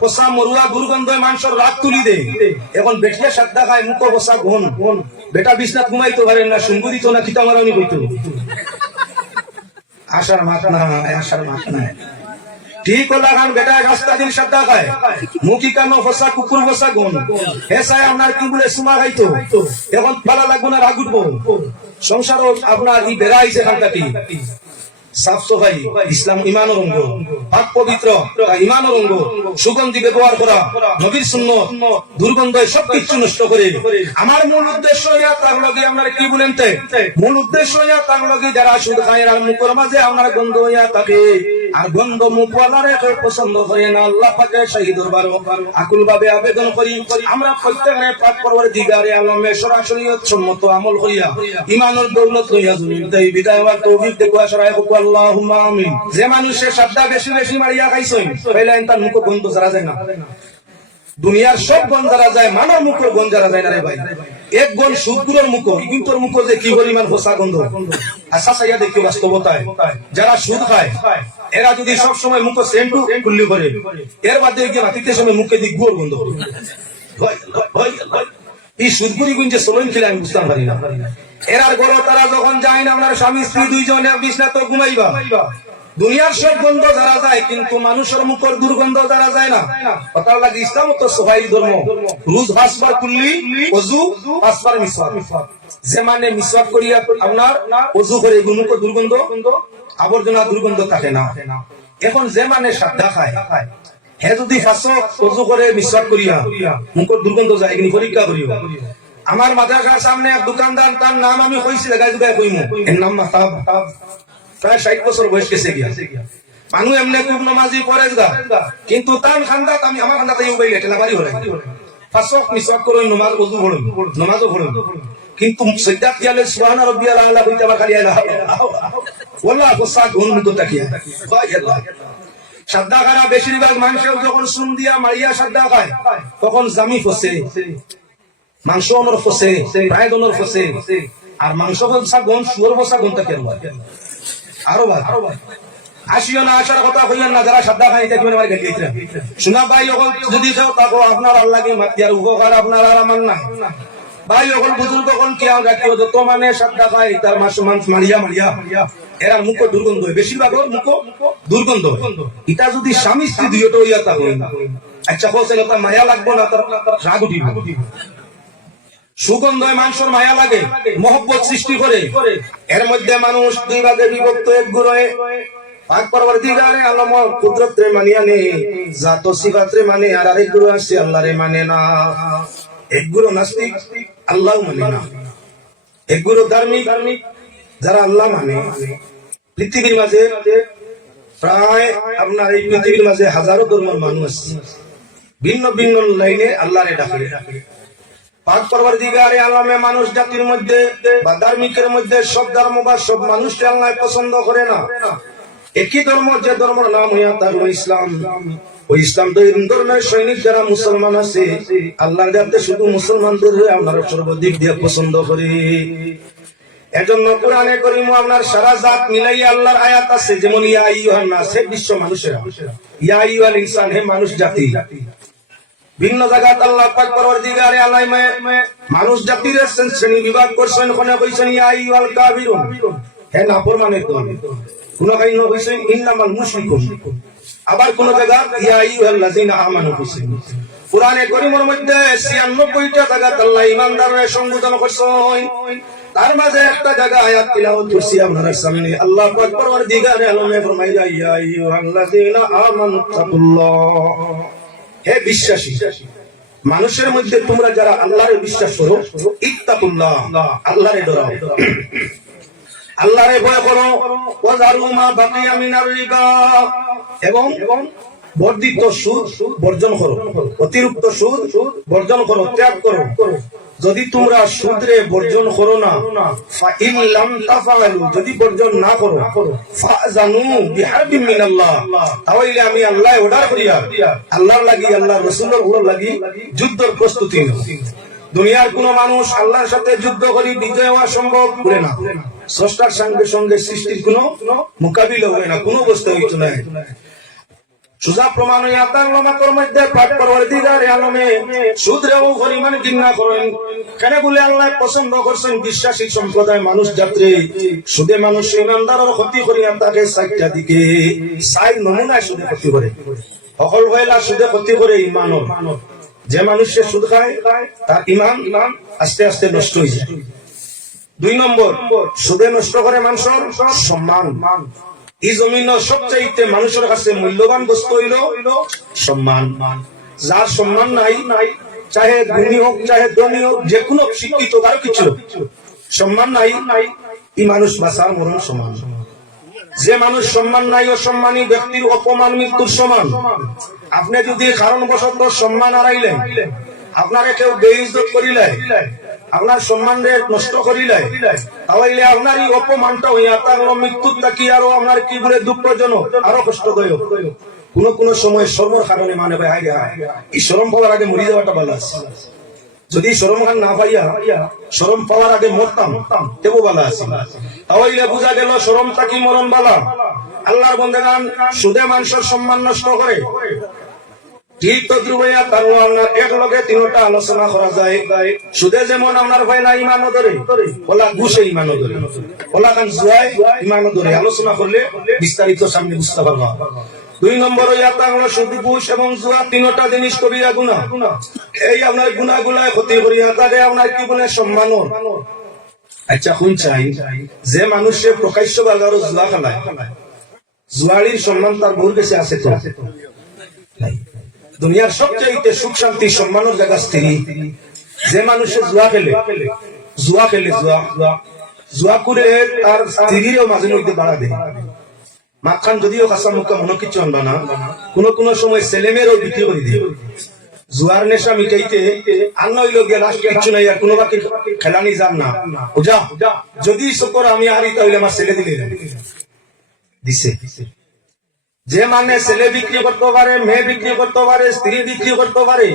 পোষা মরুয়া মানুষের তুলি দে এখন বেটিয়া সাদ্দা খায়, মুখ বসা ঘন বেটা ঘুমাইতে পারেন না দিত, না মারানি না না ঠিক খান বেটা রাস্তা দিন খায়। মুখি ফসা কুকুর ফসা গুন হেসায় আপনার কি বলে সুমা খাইতো? এখন পালা লাগবো না, রাগ উঠবো। সংসার আপনার ই বেড়া আইছে খানকাটি। পছন্দ ভাবে আবেদন করি, আমরা প্রত্যেকে পাক দিগারে আলমে সরাসরি সম্মত আমল করিয়া, ইমানের দৌলত লইয়া বিদায় আল্লাহুম্মা আমিন। যে মানুষের শব্দা বেশি বেশি মারিয়া খাইছই তাইলে তার মুখ গন্ধ ছাড়া যায় না। দুনিয়ার সব গন যারা যায়, মানব মুখের গন যারা যায় না রে ভাই। এক গন সুদগুলোর মুখ ইগুন্তর মুখ যে কি পরিমাণ হোসা গন্ধ। আশা চাইয়া দেখি বাস্তবতায়। যারা সুদ খায়, এরা যদি সব সময় মুখ সেন্টু খুল্লি করে, এর বাদে গিয়ে রাতিতে সময় মুখে দিক গুয়োর গন্ধ। এই সুদগুলি গুঞ্জে সলন খেলে আমি বুঝতে পারি না। এরার গড় তারা যখন যায় না আপনার স্বামী, স্ত্রী দুইজন এক বিছনা তো ঘুমাইবা। দুনিয়ার সব গন্ধ যারা যায়, কিন্তু মানুষের মুখের দুর্গন্ধ যারা যায় না, কথা লাগে ইসলাম তো সবাই ধর্ম। রুজ হাসবার কুল্লি, অজু হাসবার মিসওয়াক যে মানে মিসওয়াক করিয়া আপনার অজু করে মুখ দুর্গন্ধ, আবর্জনা দুর্গন্ধ থাকে না। এখন যে মানে সাদা খায়, হে যদি ফাঁসক অজু করে মিসওয়াক করিয়া মুখের দুর্গন্ধ যায়, এগুলি পরীক্ষা করিও। আমার মাদ্রাসার সামনে এক দোকানদার, তার নাম আমি কইছি গাই দুগাই কইমু। এর নাম মাহতাব প্রায় ষাট বছর বয়স গেছে গিয়া। মানুষ এমনি খুব নমাজি পরে গা। কিন্তু তার খান্দাত আমি আমার খান্দাতে ইউ বাইরে ঠেলা বাড়ি হলে ফাঁসক মিসওয়াক করে নমাজ, অজু হলুন নমাজও হলুন কিন্তু সিদ্ধাত গেলে সুবহান রাব্বিয়াল আলা হইতে আবার খালি আল্লাহ ওয়াল্লাহ, গোসা গুন মুতো তাকিয়া। আল্লাহ। সাদ্দা খারা বেশিরভাগ মানুষের যখন সুন দিয়া মারিয়া সাদ্দা খায়, তখন জামি ফসে। মাংস অনর ফসে, প্রায় দনর ফসে। আর মাংস গন সুর বসা গন তাকে আরও ভাই আসিও না, আসার কথা কইলেন না, যারা আমার শোনা, ভাই যদি তাকো, আপনার আল্লাহ মাতি আর আপনার আর আমার না ভাই কোন কি আর যত মানে সাদ্দা খাই তার মাস, মাংস মারিয়া মারিয়া। এরা মুখ দুর্গন্ধ হয়। বেশিরভাগ মুখ দুর্গন্ধ এটা যদি স্বামী স্ত্রী দুইটা ইয়া তা আচ্ছা মায়া লাগবো না তার রাগ উঠিব। সুগন্ধয় মানুষের মায়া লাগে, মহব্বত সৃষ্টি করে। এর মধ্যে মানুষ দুই ভাগে বিভক্ত, এক পাক আলম মানিয়া নে, জাত মানে আর আরেক গুরু আছে আল্লাহ রে মানে না। এক গুরু নাস্তিক আল্লাহ মানে না। এক গুরু ধার্মিক যারা আল্লাহ মানে। পৃথিবীর মাঝে প্রায় আপনার এই পৃথিবীর মাঝে হাজারো ধর্মের মানুষ ভিন্ন ভিন্ন লাইনে আল্লাহরে ডাকে। পছন্দ আছে শুধু মুসলমানদের সর্বদিক দিয়ে পছন্দ করে। এজন্য কোরআনে করিম আপনার সারা জাত মিলাই আল্লাহর আয়াত আছে, যেমন ইয়া নাস, হে বিশ্ব মানুষেরা। ইয়া আইয়ুহাল ইনসান, হে মানুষ জাতি। ভিন্ন জায়গাত আল্লাহ পাক পরবর্তীকারে আল্লাহ মানুষ জাতির শ্রেণি বিভাগ করছেন ওখানে কইছেন, ইয়া আইয়ুহাল কাফিরুন। হে নাফরমানের দল, কোন কাহিনী কইছেন ইন্নামাল মুশরিকুন। আবার কোন জায়গা, ইয়া আইয়ুহাল লাযিনা আমানু কইছেন কোরআনে করিমের মধ্যে 96টা জায়গাত আল্লাহ ইমানদারের সম্বোধন করছেন। তার মাঝে একটা জায়গা আয়াত তিলাওয়াত করছি আপনাদের সামনে। আল্লাহ পাক পরবর্তীকারে আলমে ফরমাইয়া ইয়া আইয়ুহাল্লাযিনা আমানু, তাকুল্লাহ। হে বিশ্বাসী, মানুষের মধ্যে তোমরা যারা আল্লাহরে বিশ্বাস করো, ইত্তাকুল্লাহ, আল্লাহরে ডরাও। আল্লাহরে ভয় করো। ওয়াজারু মা বাকিয়া মিনার রিবা। এবং বর্ধিত সুদ বর্জন করো। অতিরিক্ত সুদ বর্জন করো, ত্যাগ করো। যদি তোমরা সুদরে বর্জন করো না যদি বর্জন না করো তাহলে আমি আল্লাহ অর্ডার করিয়া, আল্লাহর লাগি আল্লাহ রাসূলের লাগি যুদ্ধের প্রস্তুতি দুনিয়ার কোন মানুষ আল্লাহর সাথে যুদ্ধ করি বিজয় হওয়া সম্ভব করে না। স্রষ্টার সঙ্গে সঙ্গে সৃষ্টির কোন মোকাবিলা হয় না, কোন অবস্থা হইতো না। সুজা প্রমাণ লমাকর মধ্যে পাঠ করবার দিগারে আলমে। সুদরেও পরিমাণ ঘৃণা করেন। কেন বলে আল্লাহ পছন্দ করছেন বিশ্বাসী সম্প্রদায় মানুষ সুদে মানুষ ইমানদারের ক্ষতি করিয়া তাকে সাইটটা দিকে। সাইড নমুনায় সুদে ক্ষতি করে। সকল হইলা সুদে ক্ষতি করে যে মানুষের সুদ খায়, তার ইমান ইমান আস্তে আস্তে নষ্ট হয়ে যায়। দুই নম্বর, সুদে নষ্ট করে মানুষের সম্মান। এই জমিন সবচাইতে মানুষের কাছে মূল্যবান বস্তু হইল সম্মান। যার সম্মান নাই নাই চাহে ধনী হোক, চাহে ধনী হোক যে কোনো শিক্ষিত আর কিছু সম্মান নাই নাই এই মানুষ বাঁচার মরণ সমান। যে মানুষ সম্মান নাই ও সম্মানী ব্যক্তির অপমান, মৃত্যুর সমান। আপনি যদি কারণবশত সম্মান হারাইলেন, আপনাকে কেউ বেইজ্জত করিলে আপনার সম্মান নষ্ট করিলে তাহলে আপনার এই অপমানটা হইয়া তার মৃত্যুর তাকি আরও আপনার কি বলে দুঃখজনক, আরও কষ্ট গয় কোন কোন সময় শর্মর কারণে মানে ভাই এই শরম পাওয়ার আগে মরি যাওয়াটা ভালো আছে। যদি শরম খান না পাইয়া, শরম পাওয়ার আগে মরতাম, তেবো ভালো আছে। তাহলে বোঝা গেল শরম থাকি মরণ বালা আল্লাহর বন্দেগান সুদে মানুষের সম্মান নষ্ট করে। ঠিক আলোচনা যায়। জিনিস করিয়া গুণা। এই আপনার ক্ষতি করিয়া তাকে আপনার কি বলে সম্মান আচ্ছা শুন চাই যে মানুষের প্রকাশ্য বাজারও জুয়া খেলায় জুয়ারির সম্মান তার বহুর কাছে আছে তো। দুনিয়ার সবচাইতে সুখ, শান্তি, সম্মানের জায়গা স্ত্রী। যে মানুষের জুয়া খেলে জুয়া খেলে, জুয়া জুয়া করে তার স্ত্রীরও মাঝে মধ্যে বাড়া দেয়। মাখান যদিও কাঁচা মুখা মনে কিছু আনবা না, কোন কোন সময় ছেলেমেয়েরও বিক্রি করে দিয়ে। জুয়ার নেশা মিটাইতে আর নইল গিয়ে লাস্ট নাই আর কোনো বাকি খেলানি যান না। বুঝা যদি শকর আমি হারি, তাহলে আমার ছেলে দিলে দিছে। যে মানে ছেলে বিক্রি করতে পারে, মেয়ে বিক্রি করতে পারে, স্ত্রী বিক্রি করতে পারে,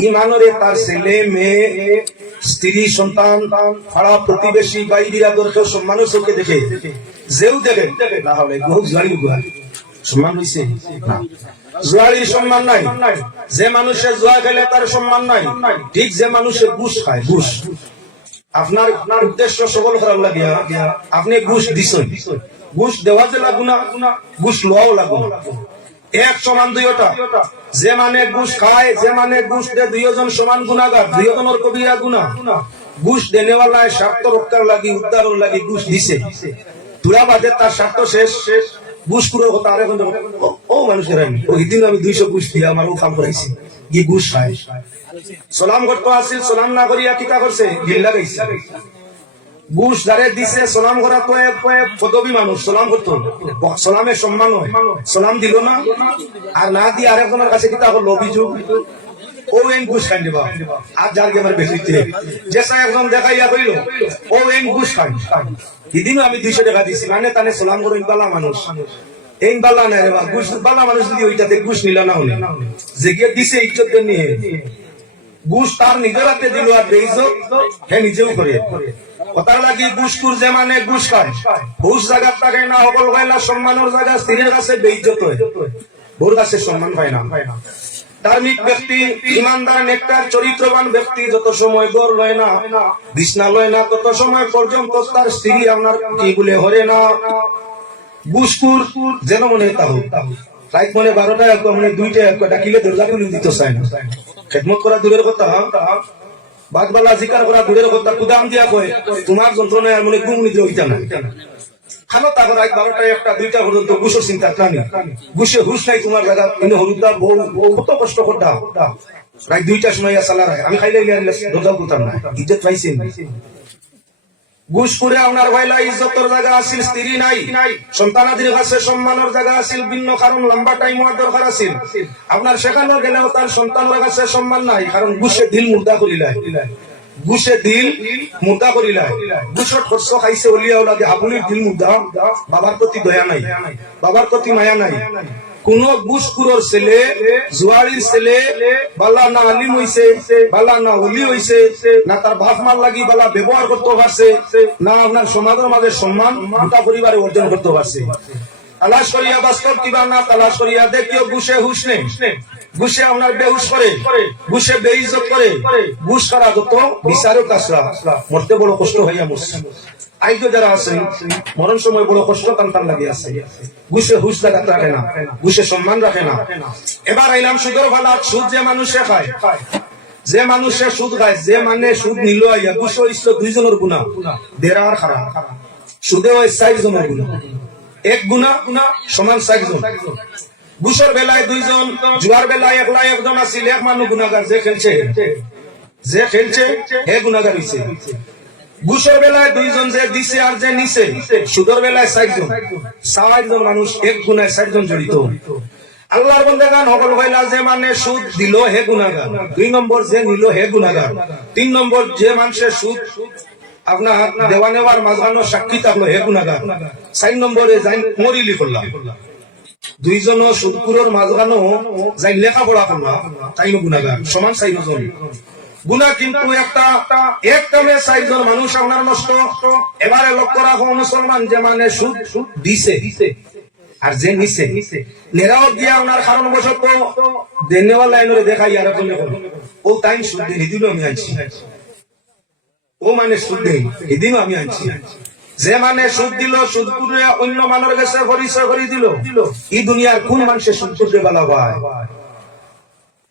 ইমানরে তার ছেলে, মেয়ে, স্ত্রী, সন্তান, পাড়া প্রতিবেশী বাই বিরাদরকে সম্মানের চোখে দেখে? যেও দেখে, না হলে বহু জুয়ারি গুয়া সম্মান হয়েছে? না। জুয়ারির সম্মান নাই। যে মানুষের জুয়া খেলে তার সম্মান নাই। ঠিক যে মানুষের ঘুষ খায়, ঘুষ। আপনার আপনার উদ্দেশ্য সবল করার লাগিয়া আপনি ঘুষ দিছেন। ঘুষ দেওয়া যে লাগুনা ঘুষ লওয়াও লাগুনা এক সমান দুইটা। যে মানে ঘুষ খায়, যে মানে ঘুষ দে দুইজন সমান গুণাগার দুইজনের কবিরা গুণা। ঘুষ দেনেওয়ালায় স্বার্থ রক্ষার লাগি, উদ্ধারের লাগি ঘুষ দিছে। তুরা বাদে তার স্বার্থ শেষ। শেষ ঘুষ পুরো কথা আর এখন ও- মানুষের আমি ওই দিন আমি দুইশো ঘুষ দিয়ে আমার কাম করাইছি। কি ঘুষ খায়? সালাম করতে আসিল সালাম না করিয়া কিতা করছে গিল্লা গাইছে। ঘুষ যারে দিছে, সালাম করা এক- এক পদবী মানুষ, সালাম করতো। সালামের সম্মান হয়। সালাম দিল না। আর না দিয়ে আরেকজনের কাছে কিতা করল? অভিযোগ। ও এন দিবা আর যার একজন দেখাইয়া কইল ও এন এদিনও আমি দুইশো টাকা দিছি। মানে তানে সালাম করো বালা মানুষ। রে বা ঘুষ বালা মানুষ যদি ওইটাতে ঘুষ নিল না হলে। যে গিয়ে দিছে ইজ্জত নিয়ে। ঘুষ তার নিজের হাতে দিল আর হে নিজেও করে। লাগি ঘুষকুর যে মানে ঘুষ খায়। ঘুষ জায়গার থাকে না সকল না সম্মানের জায়গা স্ত্রীর কাছে কাছে সম্মান না। ধার্মিক ব্যক্তি, ইমানদার নেকটার চরিত্রবান ব্যক্তি যত সময় গড় লয় না, বিছনা লয় না, তত সময় পর্যন্ত তার স্ত্রী আপনার কি বলে হরে না। ঘুষকুর যেন মনে তা হোক। রাইত মনে বারোটা এক মানে দুইটা এক ডাকিলে পুলিশ দিতে চায় না। খেদমত করা দূরের কথা। বাগবালা জিকার করা দূরের কথা কুদাম দিয়া কয়, তোমার যন্ত্রণায় মনে গুম নিতে হইতা না খালো তাকে রাত বারোটা একটা দুইটা পর্যন্ত ঘুষের চিন্তা প্রাণী গুসে হুস নাই তোমার জায়গা কিন্তু হলুদার বউ বউ, কত কষ্ট করতা রাত দুইটা সময় চালা রায় আমি খাইলে দরজা করতাম না। ইজ্জত পাইছেন। ঘুষ করে আপনার ভাইলা ইজ্জতের জায়গা আছিল, স্ত্রী নাই। সন্তানাদির কাছে সম্মানের জায়গা আছিল, ভিন্ন কারণ, লম্বা টাইম হওয়ার দরকার আছিল। আপনার সেখানে গেলেও তার সন্তানের কাছে সম্মান নাই, কারণ ঘুষে দিল মুর্দা করিলাই ঘুষে দিল মুর্দা করিলাই ঘুষত খরচ খাইছে অলিয়া লাগে আবুলির দিল মুর্দা বাবার প্রতি দয়া নাই। বাবার প্রতি মায়া নাই। কোন ঘুষখুরোর ছেলে জুয়ারির ছেলে, বালা না আলিম হইছে বালা না হলি হইছে না তার বাপ মার লাগি বালা ব্যবহার করতে পারছে না আপনার সমাজের মাঝে সম্মান গোটা পরিবারে অর্জন করতে পারছে তালাশ করিয়া বাস্তব কিবা না তালাশ করিয়া দেখিও ঘুষে হুশ নেই। ঘুষে আপনার বেহুশ করে ঘুষে বেইজত করে ঘুষ করা যত বিচারক আসরা মরতে বড় কষ্ট হইয়া মরছে যারা আছেন মরণ সময় বড় কষ্ট টান লাগে আছে। হুশ রাখে না সম্মান রাখে না। এবার আইলাম সুদর ভালা সুদ যে মানুষে খায়, যে মানুষে সুদ খায়, যে মানে সুদ নিল আইয়া ঘুষ দুইজনের গুণা দেড় আর খারাপ। সুদে হয় চার জনের গুণা এক গুণা গুণা সমান চার জন ঘুষের বেলায় দুইজন, জুয়ার বেলায় একলা একজন আছিল, এক মানুষ গুণাগার যে খেলছে। যে খেলছে, হে গুণাগার হইছে। ঘুষের বেলায় দুইজন যে দিছে আর যে নিছে, সুদর বেলায় চারজন চারজন মানুষ এক গুণায় চারজন জড়িত। আল্লাহর বন্দেগান সকল কইলা যে মানে সুদ দিল হে গুণাগার। দুই নম্বর যে নিল হে গুণাগার। তিন নম্বর যে মানুষের সুদ আপনার দেওয়া নেওয়ার মাঝখানো সাক্ষী থাকল হে গুণাগার। চার নম্বরে যাই মরিলি করলাম দুইজন যাই করলাম তাই গুণাগার সমান চাইজন গুণা কিন্তু একটা, এক কামে মানুষ আপনার নষ্ট। এবারে লক্ষ্য রাখো মুসলমান যে মানে সুদ দিছে। আর যে নিছে। নেরাও গিয়া আপনার কারণ বশত দেনেওয়ার লাইনের দেখাই আর ও তাই সুদ দিন এদিনও আমি আনছি। ও মানে সুদ দেই এদিনও আমি আনছি। যে মানে সুদ দিল, সুদ করে অন্য মানুষের কাছে পরিচয় করে দিল, এই দুনিয়ার কোন মানুষের সুদ করতে বেলা হয়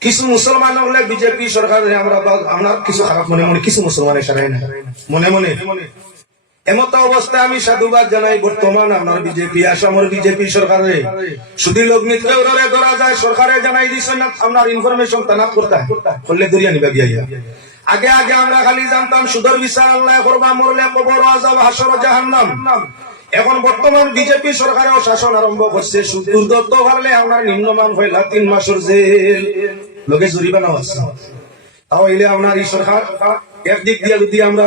কিছু মুসলমান হলে বিজেপি সরকার আমরা আমরা কিছু খারাপ মনে মনে কিছু মুসলমানের সারাই না। মনে মনে। এমত অবস্থায় আমি সাধুবাদ জানাই, বর্তমান আমার বিজেপি, আসামের বিজেপি সরকারে লগ্নিতকে ওরে ধরা যায়, সরকারে জানাই দিছে না, আপনার ইনফরমেশন তানাত করতে করলে দরিয়া নিবা গিয়া আগে আগে আমরা খালি জানতাম সুদর বিচার আল্লাহ করবা, মরলে হাসর, জাহান্নাম। এখন বর্তমান বিজেপি সরকারেও শাসন আরম্ভ করছে সুদূর দত্ত হারলে আমরা নিম্নমান হইলা তিন মাসের জেল। লোকে জরিমানা আছে তাও এলে আপনার এই সরকার একদিক দিয়ে যদি আমরা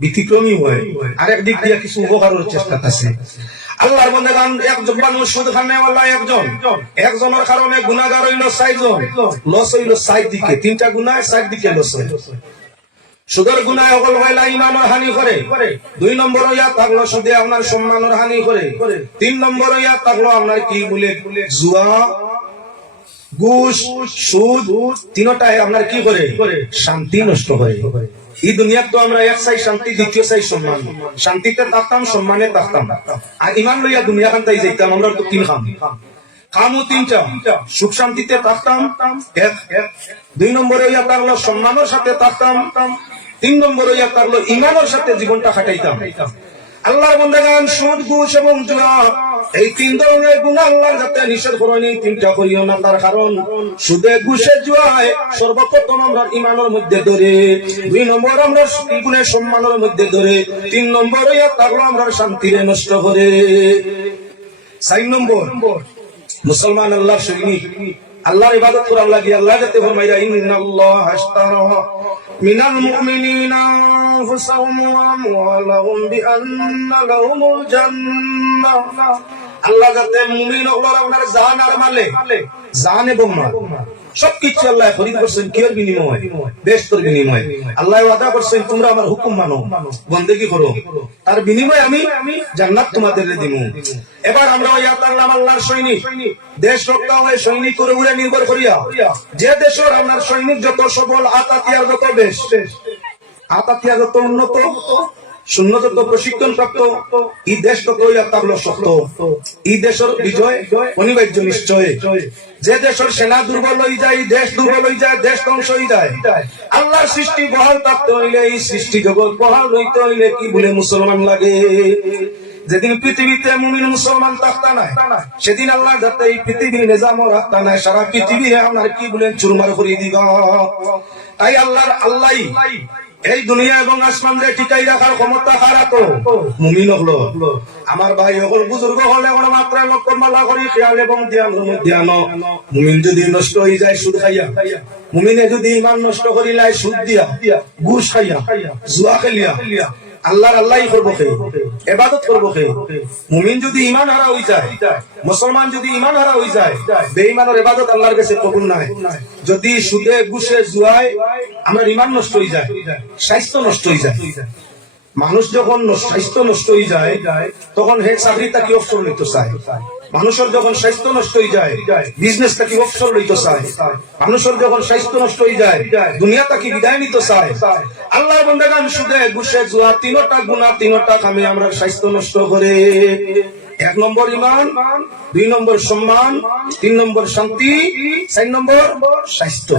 ব্যতিক্রমী হয়, আরেক দিক দিয়ে কিছু উপকারের চেষ্টা আছে আল্লাহর বন্দেগান একজন মানুষ সুদ খানে একজন। একজনের কারণে গুণাগার হইল সাইজন লস হইল সাইড দিকে তিনটা গুণায় সাইড দিকে লস হইল সুদের গুনায় অকল হইলা ইমানের হানি করে। দুই নম্বর ইয়া থাকল সুদে আপনার সম্মানের হানি করে। তিন নম্বর ইয়া থাকল আপনার কি বলে? জুয়া। ঘুষ, সুদ তিনটাই আপনার কি করে? শান্তি নষ্ট এই তো আমরা এক চাই শান্তি, দ্বিতীয় চাই সম্মান। শান্তিতে থাকতাম, সম্মানে থাকতাম। আর ইমান লইয়া দুনিয়া খান তাই যাইতাম, আমরা তো তিন খাম। কামও তিনটা। সুখ শান্তিতে থাকতাম দুই নম্বরে ইয়া থাকল সম্মানের সাথে থাকতাম, তিন নম্বরে ইয়া থাকল ইমানের সাথে জীবনটা কাটাইতাম। আল্লাহর বন্দেগান, সুদ, ঘুষ এবং জুয়া এই তিন ধরনের গুণ আল্লাহর যাতে নিষেধ করেনি তিনটা করিও না তার কারণ। সুদে, ঘুষে, জুয়ায় সর্বপ্রথম আমরা ইমানের মধ্যে ধরে, দুই নম্বর আমরা গুণের সম্মানের মধ্যে ধরে, তিন নম্বর ইয়া থাকল আমরা শান্তিরে নষ্ট করে। চার নম্বর, মুসলমান আল্লাহ সৈনিক। আল্লাহর ইবাদত করার লাগি আল্লাহ যাতে ফরমাইরা, ইন্নাল্লাহ আশতারা মিনাল মুমিনিনা আনফুসাহুম ওয়া আমওয়ালাহুম বিআন্না লাহুমুল জান্নাহ। আল্লাহ যাতে মুমিন হলো আপনার জান আর মালে, জান এবং মাল। সবকিছু আল্লাহ খরিদ করছেন কিয়র বিনিময়? বেস্তর বিনিময়। আল্লাহ ওয়াদা করছেন, তোমরা আমার হুকুম মানো। বন্দেগি করো। তার বিনিময় আমি জান্নাত তোমাদের দিব এবার আমরা ইয়া তাল্লাম আল্লাহর সৈনিক। দেশ রক্ষা হয়ে সৈনিকের উপরে নির্ভর করিয়া, যে দেশের আপনার সৈনিক যত সবল, আতাতিয়ার যত বেশ আতাতিয়া যত উন্নত, শূন্য যত প্রশিক্ষণ প্রাপ্ত এই দেশ তত ইয়া তাবলো শক্ত। এই দেশের বিজয় অনিবার্য নিশ্চয়। যে দেশের সেনা দুর্বল হয়ে যায়, দেশ দুর্বল হয়ে যায়, দেশ ধ্বংস হয়ে যায়। আল্লাহর সৃষ্টি বহাল থাকতে হইলে, এই সৃষ্টি জগৎ বহাল হইতে হইলে কি বলে মুসলমান লাগে? যেদিন পৃথিবীতে মুমিন মুসলমান থাকতা নাই, সেদিন আল্লাহ যাতে এই পৃথিবীর নিজাম রাখতা নাই, সারা পৃথিবী আপনার কি বলেন চুরমার করিয়ে দিব তাই আল্লাহর আল্লাহ এই দুনিয়া এবং আসমান রে টিকাই রাখার ক্ষমতা কারা তো মুমিন হলো আমার ভাই হল বুজুর্গ হলে এখন মাত্রা লক্ষ্য মালা করি, খেয়াল এবং ধ্যান ধ্যান মুমিন যদি নষ্ট হয়ে যায়, সুদ খাইয়া। মুমিনে যদি ইমান নষ্ট করিলাই সুদ দিয়া। ঘুষ খাইয়া। জুয়া খেলিয়া। আল্লাহর আল্লাহ করব খে এবাদত করব খে মুমিন যদি ইমান হারা হয়ে যায়, মুসলমান যদি ইমান হারা হয়ে যায়, বেঈমানের এবাদত আল্লাহর কাছে কবুল নাই। যদি সুদে গুসে জুয়ায় আমার ইমান নষ্ট হয়ে যায়, স্বাস্থ্য নষ্ট হয়ে যায়। মানুষ যখন স্বাস্থ্য নষ্ট হয়ে যায়, তখন হে চাকরিটা কি অবসর নিতে চায়। মানুষের যখন স্বাস্থ্য নষ্ট হয়ে যায় বিজনেসটা কি অবসর লইতে চায়? মানুষের যখন স্বাস্থ্য নষ্ট হয়ে যায়, দুনিয়াটা কি বিদায় নিতে চায়? আল্লাহ বন্দাগান সুদে ঘুষে জুয়া, তিনটা গুণা তিনটা কামে আমরা স্বাস্থ্য নষ্ট করে। এক নম্বর ইমান, দুই নম্বর সম্মান, তিন নম্বর শান্তি, চার নম্বর স্বাস্থ্য।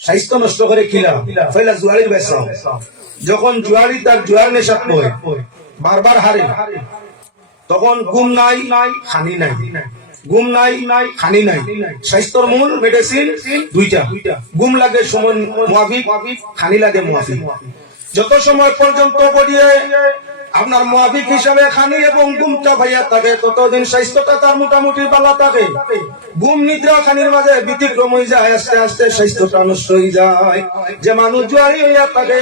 স্বাস্থ্য নষ্ট করে কিলা পয়লা জুয়ারির বেসা যখন জুয়ারি তার জুয়ার নেশা পড়ে, বারবার হারে। তখন ঘুম নাই নাই খানি নাই। ঘুম নাই নাই খানি নাই। স্বাস্থ্যর মূল মেডিসিন দুইটা। ঘুম লাগে সময় মুআফিক, খানি লাগে মুআফিক। যত সময় পর্যন্ত করিয়ে আপনার মুআফিক হিসাবে খানি এবং ঘুমটা ভাইয়া থাকে, ততদিন স্বাস্থ্যটা তার মোটামুটি ভালো থাকে। ঘুম নিদ্রা খানির মাঝে ব্যতিক্রম হয়ে যায়, আস্তে আস্তে স্বাস্থ্যটা নষ্ট হয়ে যায়। যে মানুষ জুয়ারি হইয়া থাকে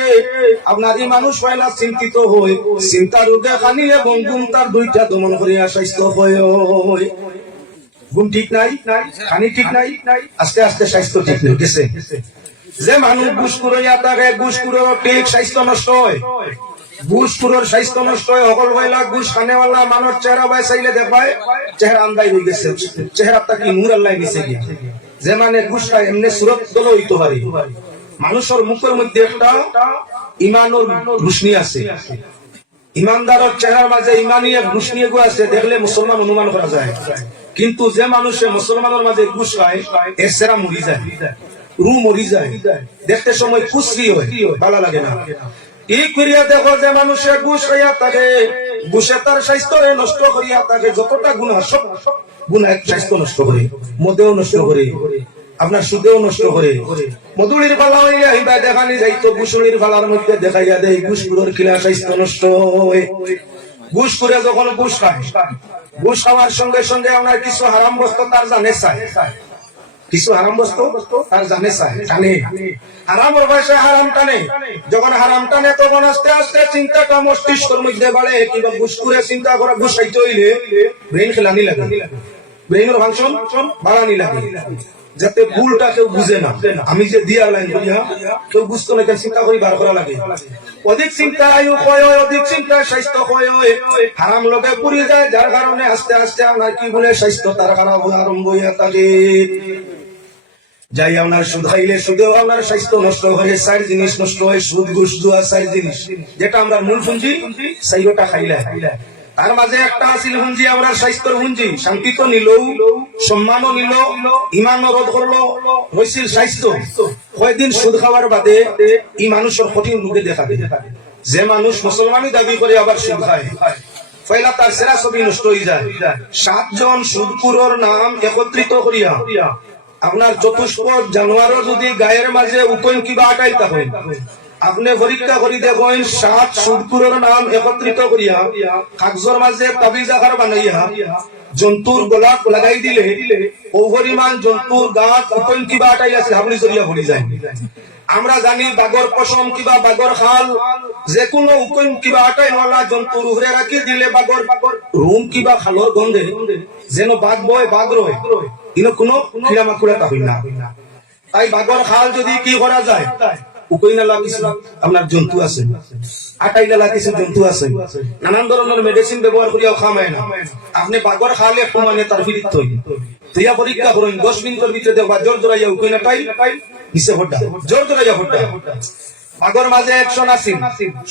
আপনার এই মানুষ হয় না চিন্তিত হই। চিন্তা রোগে খানি এবং ঘুম তার দুইটা দমন করিয়া স্বাস্থ্য হয়। ঘুম ঠিক নাই, খানি ঠিক নাই, আস্তে আস্তে স্বাস্থ্য ঠিক নেই যে মানুষ হইয়া থাকে ঘুষখুরের ঠিক স্বাস্থ্য নষ্ট হয়। ঘুষখুরের স্বাস্থ্য নষ্ট হয় হইলা ঘুষ খানেওয়ালা মানুষ চেহারা বাই চাইলে চেহারা আন্দাই হয়ে গেছে, চেহারাটা কি নূর আল্লাহ যে মানে খায়, এমনি সুরত মানুষের মুখের মধ্যে একটা ইমানুর রুশনি আছে। ইমানদারের চেহারার মাঝে ইমানি এক ঘুষ নিয়ে গো আছে, দেখলে মুসলমান অনুমান করা যায়। কিন্তু যে মানুষে মুসলমানের মাঝে ঘুষ খায়, এর সেরা মরি যায়। রু মরি যায়। দেখতে সময় খুশি হয়, ভালো লাগে না। এই করিয়া দেখো যে মানুষে ঘুষ খাইয়া থাকে। ঘুষে তার স্বাস্থ্য নষ্ট করিয়া থাকে। যতটা সব স্বাস্থ্য নষ্ট করে, মদেও নষ্ট করে, আপনার সুদেও নষ্ট করে। হইয়া যাইতো মধ্যে দেখাইয়া দেয় স্বাস্থ্য নষ্ট হয়। করে যখন ঘুষ খায়, ঘুষ খাওয়ার সঙ্গে সঙ্গে আপনার কিছু হারাম বস্তু তার জানে চায় কিছু হারাম বস্তু তার জানে টানে হারামর ভাষা হারাম টানে। যখন হারাম টানে, তখন আস্তে আস্তে চিন্তাটা মস্তিষ্কর মধ্যে বাড়ে, কিংবা ঘুষ করে চিন্তা করা ঘুষ খাইতে হইলে ব্রেন খেলানি লাগে। ব্রেনের ফাংশন বাড়ানি লাগে। যাতে ভুলটা কেউ বুঝে না। আমি যে দিয়া লাইন করিয়া, কেউ বুঝতো না চিন্তা করি বার করা লাগে। অধিক চিন্তা আয়ু হয়, অধিক চিন্তা স্বাস্থ্য হয়। হারাম লোকে পুড়িয়ে যায়, যার কারণে আস্তে আস্তে আপনার কি বলে স্বাস্থ্য তার খারাপ হয়ে আরম্ভ হইয়া থাকে। যাই আপনার সুদ খাইলে সুদেও আপনার স্বাস্থ্য নষ্ট হয় চার জিনিস নষ্ট হয়, সুদ, ঘুষ জুয়া চার জিনিস। যেটা আমরা মূল পুঁজি চাইরটা খাইলে তার মাঝে একটা আছিল হুঞ্জি আমরা স্বাস্থ্যর হুঞ্জি শান্তি তো নিল, সম্মানও নিল, ইমানও রোধ করল হয়েছিল স্বাস্থ্য। কয়দিন সুদ খাওয়ার বাদে এই মানুষের ক্ষতি লোকে দেখাবে যে মানুষ মুসলমানই দাবি করে আবার সুদ খায়। পয়লা তার সেরা ছবি নষ্ট হয়ে যায়। সাতজন সুদপুরর নাম একত্রিত করিয়া আপনার চতুষ্প জানোয়ারও যদি গায়ের মাঝে উপন কিবা আটাইতা হয় আপনি পরীক্ষা করি দেখেন, সাত সুদপুরের নাম একত্রিত করিয়া কাগজের মাঝে তাবিজ আকার বানাইয়া জন্তুর গোলাপ লাগাই দিলে ও পরিমাণ জন্তুর গাছ উপন কিবা আটাই আছে, হাবলি চলিয়া ভরি যায়। আমরা জানি বাগর পশম কিবা বাগর খাল যে কোনো উপন কিবা আটাই নলা জন্তুর উপরে রাখি দিলে বাগর বাগর রুম কিবা খালর গন্ধে, যেন বাঘ বয় বাঘ রয় কিন্তু কোনো কিরা মাকুড়াটা হই না। তাই বাগর খাল যদি কি করা যায় উকইনালা কিছু। আপনার জন্তু আছে। আটাইলালা কিছু জন্তু আছে। নানান ধরনের মেডিসিন ব্যবহার করিয়াও খামায় না। আপনি বাগর খালে সমানে তার ফিরিত থই তুইয়া পরীক্ষা করুন, দশ মিনিটের ভিতরে দেখবা জোর জোরাইয়া উকইনা টাই নিচে হড্ডা জোর জোরাইয়া হড্ডা বাগর মাঝে একশন আছিল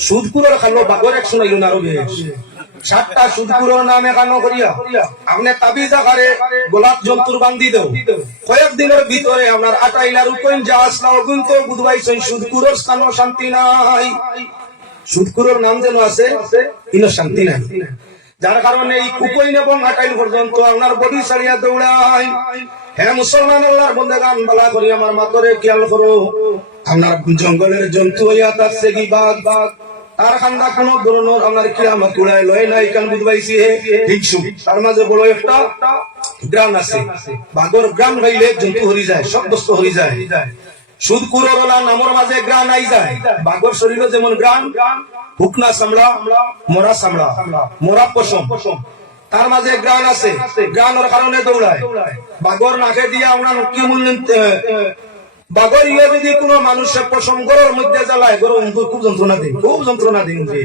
সুদপুরের খালো, বাগর একশন আইল না আরও সাতটা সুদপুরের নাম একানো করিয়া আপনি তাবিজ আকারে গোলাপ জন্তুর বান্ধি দেও। কয়েকদিনের ভিতরে আপনার আটাইলার উপেন যা আসলা অগুন্ত বুধবাইছেন সুদপুরের স্থান শান্তি নাই। সুদপুরের নাম যেন আছে ইনো শান্তি নাই। যার কারণে এই কুপইন এবং আটাইল পর্যন্ত আপনার বডি ছাড়িয়া দৌড়ায় হ্যাঁ মুসলমান আল্লাহর বন্ধে গান বালা করি আমার মাতরে খেয়াল করো আপনার জঙ্গলের জন্তু হইয়া থাকছে কি বাঘ বাঘ? তার খান্দা কোন ধরনের আপনার কিরামত কুড়ায় লয় নাই বুঝবাইছি হে? তার মাঝে বড় একটা গ্রাম আছে। বাঘর গ্রাম জন্তু হরি যায় হরি যায়। নামর মাঝে গ্রাম আই যায়। শরীর যেমন গ্রাম হুকনা সামলা মরা সামলা মরা পশম। তার মাঝে আছে। গ্রানের কারণে দৌড়ায়। বাঘর নাকে দিয়ে আমরা কি মূল্য ইয়ে যদি কোনো মানুষের পশম গরুর মধ্যে জ্বালায় গরু খুব যন্ত্রণা দিন খুব যন্ত্রণা দিন যে,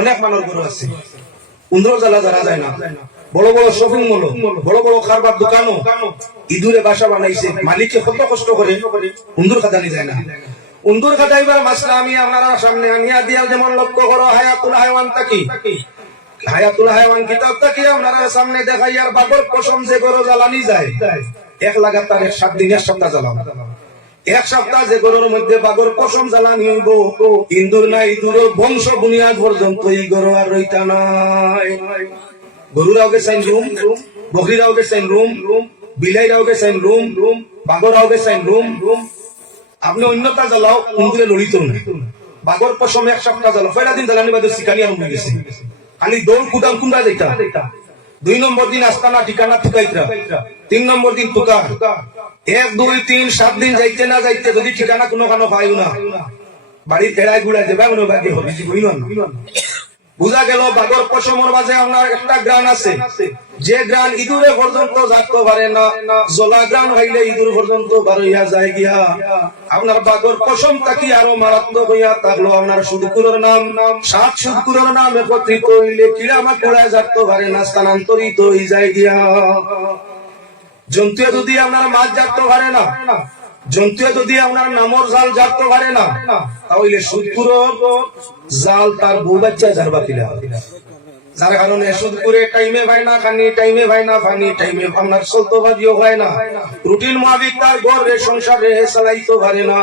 অনেক মানুষ গরু আছে। জ্বালা জানা যায় না। বড় বড় শপিং মল বড় বড় খারবার দোকানও ইঁদুরে বাসা বানাইছে মালিককে কত কষ্ট করে উন্দুর খাদানি যায় না। উন্দুর খাদাইবার মাসলা আমি আপনারা সামনে আনিয়া দিয়া যেমন লক্ষ্য করো হায়াতুল হায়ওয়ান তাকি হায়াতুল হায়ওয়ান কিতাব তাকি আপনারা সামনে দেখাই আর বাগর পশম যে গরু জ্বালানি যায়, এক লাগাতার সাত দিনের সপ্তাহ জ্বালাও। এক সপ্তাহ যে গরুর মধ্যে বাগর পশম জ্বালানি হইব ইন্দুর নাই ইন্দুর বংশ বুনিয়াদ পর্যন্ত এই গরু আর রইতা নাই। গরুরাও গেছেন রুম, বকরিরাও গেছেন রুম রুম বিলাইরাও গেছেন রুম রুম বাগরাও গেছেন রুম। রুম আপনি অন্যতা জ্বালাও ইন্দুরে লড়িত না বাগর পশম এক সপ্তাহ জ্বালাও ফেরা দিন জ্বালানি বাদে শিকানি আরম্ভ গেছে খালি দৌড় কুদাম কুন্দা যাইতা দুই নম্বর দিন আস্তানা, ঠিকানা, থুকাইতরা। তিন নম্বর দিন টুকা এক, দুই, তিন, সাত দিন যাইতে না যাইতে যদি ঠিকানা কোনো কানো পাইও না বাড়ির ফেরায় গুড়াই দেবে মনে বাকি হবে বুঝা গেল, বাগর পশমর মাঝে আপনার একটা গ্রান আছে। যে গ্রান ইঁদুরে পর্যন্ত যাইতে পারে না, জলা গ্রান হইলে ইঁদুর পর্যন্ত বারইয়া যায় গিয়া। আপনার বাগর পশম তাকি আরও মারাত্মক হইয়া থাকল। আপনার সুদকুরের নাম, সাত সুদকুরের নাম একত্রিত হইলে কিরা মাকুড়ায় যাইতে পারে না, স্থানান্তরিত হয়ে যায় গিয়া। জন্তুয়ে যদি আপনার মাছ জাগতে পারে না, জন্তুয়ে যদি আপনার নামর জাল জাগতে পারে না, তাহলে সুদপুর জাল তার বউ বাচ্চা জারবা কিলা যার কারণে সুদপুরে টাইমে ভাই না খানি টাইমে ভাই না ফানি টাইমে আপনার হয় না। রুটিন তার ঘর রে সংসার রে চালাইতে পারে না।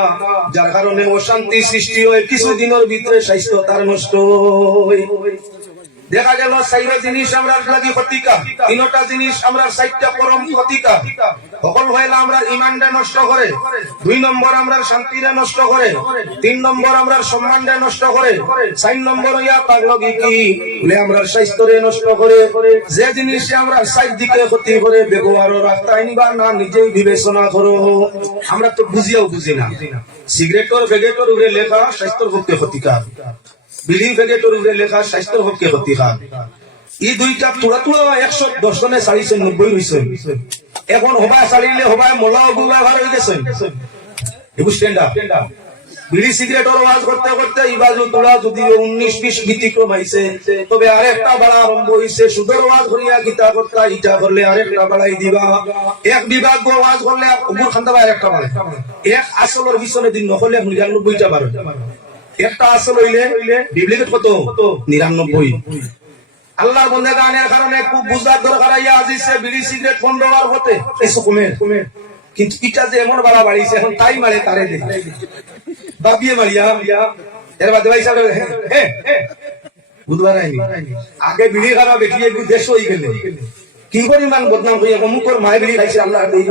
যার কারণে অশান্তি সৃষ্টি হয় কিছুদিনের ভিতরে স্বাস্থ্য তার নষ্ট হয় দেখা গেল চাইরা জিনিস আমরা লাগি ক্ষতিকা তিনটা জিনিস আমরা চারটা পরম ক্ষতিকা সকল হইলে আমরা ইমানটা নষ্ট করে। দুই নম্বর আমরা শান্তিরে নষ্ট করে। তিন নম্বর আমরা সম্মানটা নষ্ট করে। চার নম্বর ইয়া পাগলগি কি? বলে আমরা স্বাস্থ্যরে নষ্ট করে। যে জিনিস আমরা সাইড দিকে ক্ষতি করে ব্যবহার রাখতাই নিবা না নিজেই বিবেচনা করো। আমরা তো বুঝিয়াও বুঝি না। সিগারেটর ভেগেটর উপরে লেখা স্বাস্থ্যের পক্ষে ক্ষতিকার প্যাকেটের উপরে লেখা স্বাস্থ্যের পক্ষে ক্ষতিকার এই দুইটা তোরা তোরা একশো দশ জনে চালিয়েছে নব্বই হয়েছে এখন হবায় চালিলে হবায় মোলা অগুবা হয়ে গেছে। তোরা বিশ তবে আরেকটা বাড়া বাড়াই দিবা। এক বিভাগ বাড়াই এক আসলের পিছনে দিন নহলে নিরানব্বইটা বাড়ে একটা আসল হইলে কত? নিরানব্বই। আল্লাহ বন্ধে গানের কারণে খুব বুঝার দরকার আজিছে বিড়ি, সিগারেট হওয়ার হতে কমের কিন্তু ইটা যে এমন বাড়া বাড়িছে এখন তাই মারে, তারে দে। বাবিয়ে মারিয়া এর বাদে ভাই সাহেব, হে হে বুধবার আইনি। আগে বিড়ি বেটিয়ে একটু দেশ হয়ে গেলে। কি পরিমাণ বদনাম হইয়া অমুকর মায় বিড়ি খাইছে আল্লাহ দিয়ে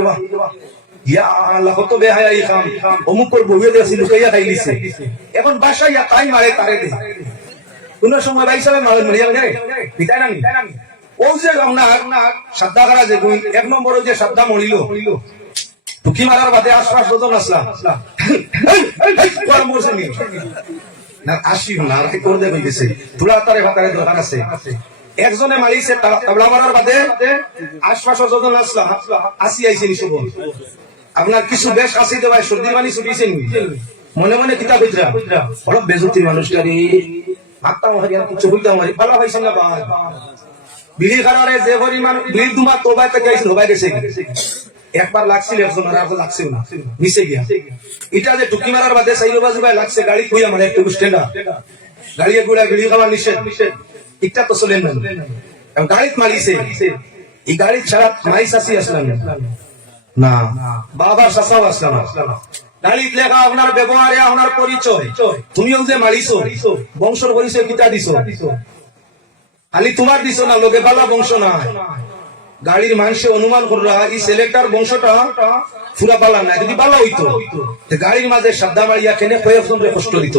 দে। দোকান আছে। একজনে মারিছে তাবলা মারার বাদে আসলাম। আসি আইছে নি শুভ আপনার কিছু বেশ আসি দেওয়ায় সর্দি মানি ছুটিয়েছেন মনে মনে কিতা কইতরা বড় বেজতি মানুষটারি। মাত্তা মহারি আর কিছু হইতাম না যে পরিমাণ দুমা হবাই গেছে একবার লাগছিল, একজন আর না। গিয়া। এটা যে টুকি মারার বাদে সাইলো বাজু ভাই, লাগছে। গাড়ি খুইয়া মানে একটু স্ট্যান্ডার গাড়ি গুড়া বিড়ি খাওয়া এটা তো চলেন না। গাড়িত মারিছে এই গাড়ি ছাড়া মাইস আসি আসলাম গাড়ির মানুষে অনুমান কররা এই সিলেক্টার বংশটা ফুরা পালা না, যদি বালা হইতো গাড়ির মাঝে শ্রদ্ধা মারিয়া কেনে কয়েকজন কষ্ট দিত?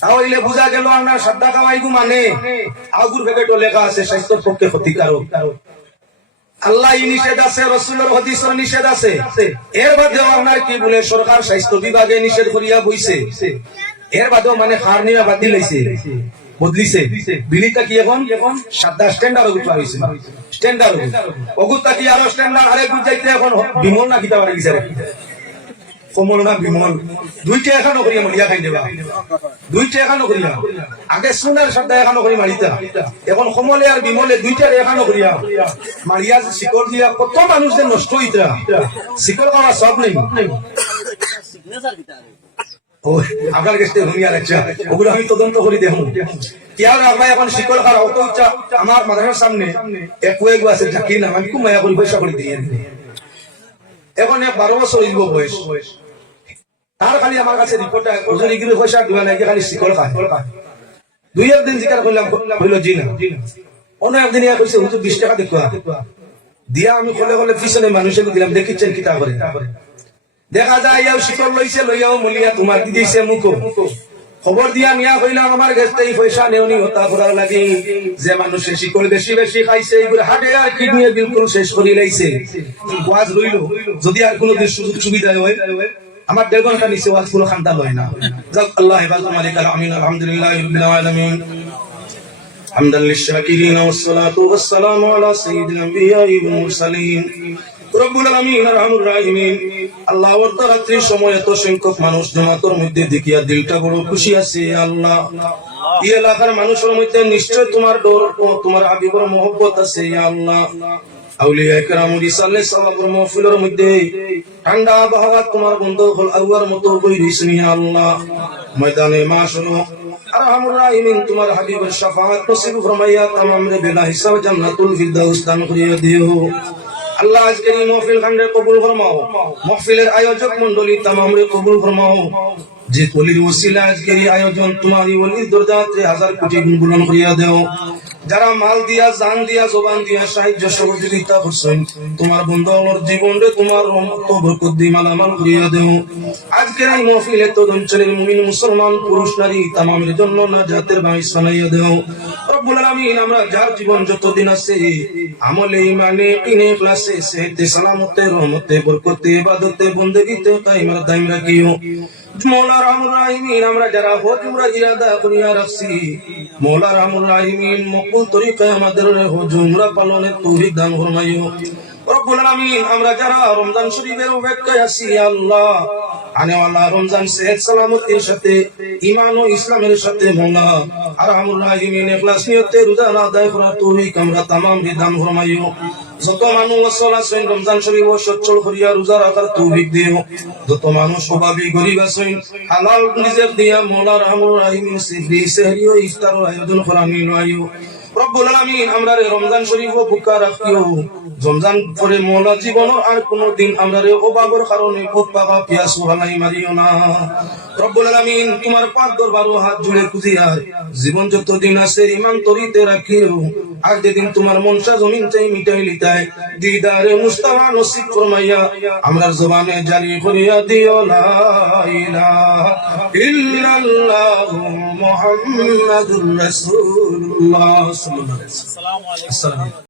তাহলে বোঝা গেল আপনার শ্রদ্ধা কামাইগু মানে। আগুর ভেবেটো লেখা আছে, স্বাস্থ্যের পক্ষে ক্ষতিকারক। আল্লাহ নিষেধ আছে, রসুলের হদিস নিষেধ আছে। এর বাদেও আপনার কি বলে, সরকার স্বাস্থ্য বিভাগে নিষেধ করিয়া বইছে। এর বাদেও মানে হার নিয়ে বাদ দিলেছে বদলিছে। বিলিটা কি এখন? এখন সাদা স্ট্যান্ডার্ড ওগুলো হয়েছে স্ট্যান্ডার্ড অগুতা কি আরও স্ট্যান্ডার্ড আরেক গুজাইতে এখন বিমল না কিতা কমল না বিমল? দুইটা এখানো করিয়া মরিয়া খাই দেবা দুইটা এখানো করিয়া আগে সোনার শব্দ এখানো করি মারিতা এখন কমলে আর বিমলে দুইটার এখানো করিয়া মারিয়া যে শিকড় দিয়া, কত মানুষ যে নষ্ট হইতা। শিকড় খাওয়া সব নেই। আপনার কাছে ঘুমিয়ে রাখছে ওগুলো আমি তদন্ত করি দেখুন কিয়ার আমরা এখন শিকল খারা অত আমার মাদ্রাসার সামনে। এক আছে, ঢাকি না আমি খুব মায়া করি পয়সা করে দিয়ে। এখন এক বারো বছর হইব বয়স। তার খালি আমার কাছে রিপোর্টটা ওজন গিয়ে পয়সা দিবা নাকি খালি শিকল খায়। দুই একদিন জিকার করলাম, হইল জি না অন্য একদিন ইয়া কইছে, হুজুর বিশ টাকা দেখুয়া দিয়া আমি কলে কলে পিছনে মানুষের দিলাম, দেখিচ্ছেন কিতা করে। দেখা যায়, ইয়াও শিকল লইছে, লইয়াও মলিয়া, তোমার কি দিছে মুখো? খবর দিয়া নিয়া কইলাম আমার কাছে এই পয়সা নেওনি হতা করার লাগে যে মানুষের শিকল বেশি বেশি খাইছে এগুলো হাটে আর কিডনি বিলকুল শেষ করে লাইছে ওয়াজ রইল যদি আর কোনো দিন সুযোগ সুবিধা হয় আমার দেড় ঘন্টা নিচে ওয়াজ পুরো খান্তা হয় না যাক আল্লাহ হেফাজত মালিক আমিন আলহামদুলিল্লাহ রাব্বিল আলামিন حمدا للشاكرين والصلاة والسلام على سيد الأنبياء والمرسلين রব্বুল বন্ধ হল মতো আল্লাহ। ময়দানে তোমার হাবিবের শাফাআত নসিব বিলা হিসাব জান্নাতুল ফিরদাউস দান করিয়া দিও। আল্লাহ আজকের এই মহফিল খানরে কবুল ফরমাও। মহফিলের আয়োজক মন্ডলী তামাম কবুল ফরমাও। যে কলির ওসিলা আজকের আয়োজন তোমার ওলির দরজাতে হাজার কোটি গুণ বুলন করিয়া দেও। যারা মাল দিয়া, জান দিয়া, জবান দিয়া, সাহায্য সহযোগিতা করছেন, তোমার বন্ধু আমার জীবন তোমার রহমত বরকত দিয়ে মালামাল করিয়া দেও। আজকের এই মহফিলে অঞ্চলের মুমিন, মুসলমান, পুরুষ, নারী তামামের জন্য না জাতের বাই সানাইয়া দেও। রব্বুল আলামিন, আমরা যার জীবন যতদিন আছে, আমলে ইমানে ইনে ক্লাসে, সেহতে, সালামতে, রহমতে, বরকতে, ইবাদতে, বন্দেগিতে কাইমার দাইম রাখিও। মৌলা রাহুল রাহিমিন, আমরা যারা হজ ইরাদা করিয়া রাখছি মৌলা রাহুল রাহিমিন, মকবুল তরিকায় আমাদের হজ পালনের তৌফিক দান ফরমাইও। রব্বুল আলামিন, আমরা যারা রমজান শরীফের অপেক্ষায় আছি, আল্লাহ, আনেওয়ালা রমজান সেহত সালামতের সাথে ইমান ও ইসলামের সাথে মৌলা আরহামুর রাহিমিন ইখলাস নিয়তে রোজা আদায় করার তৌফিক আমরা তামাম বিধান ফরমাইও। যত মানুষ আসল আছেন, রমজান শরীফ সচ্ছল করিয়া রোজা রাখার তৌফিক দিও যত মানুষ অভাবী গরিব আছেন, হালাল রিজেক দিয়া মৌলা রাহমুর রাহিমিন সিফরি সেহরি ও ইফতার আয়োজন করা রব্বুল আলামিন রমজান শরীফ ও বুকা রাখিও। রমজান পরে মৌলা জীবন আর কোন দিন আমরা অভাবের কারণে ভোগ পাবা পিয়াস হালাই মারিও না। রব্বুল আলামিন, তোমার পাক দরবারও হাত জুড়ে খুঁজিয়া জীবন যত দিন আছে ইমান তরিতে রাখিও। আর যেদিন তোমার মনসা জমিন চাই মিটাই লিতায় দিদারে মুস্তাফা নসিব ফরমাইয়া আমরা জবানে জারি করিয়া দিও লা ইলাহা রাসূলুল্লাহ সাল্লাল্লাহু আলাইহি ওয়াসাল্লাম।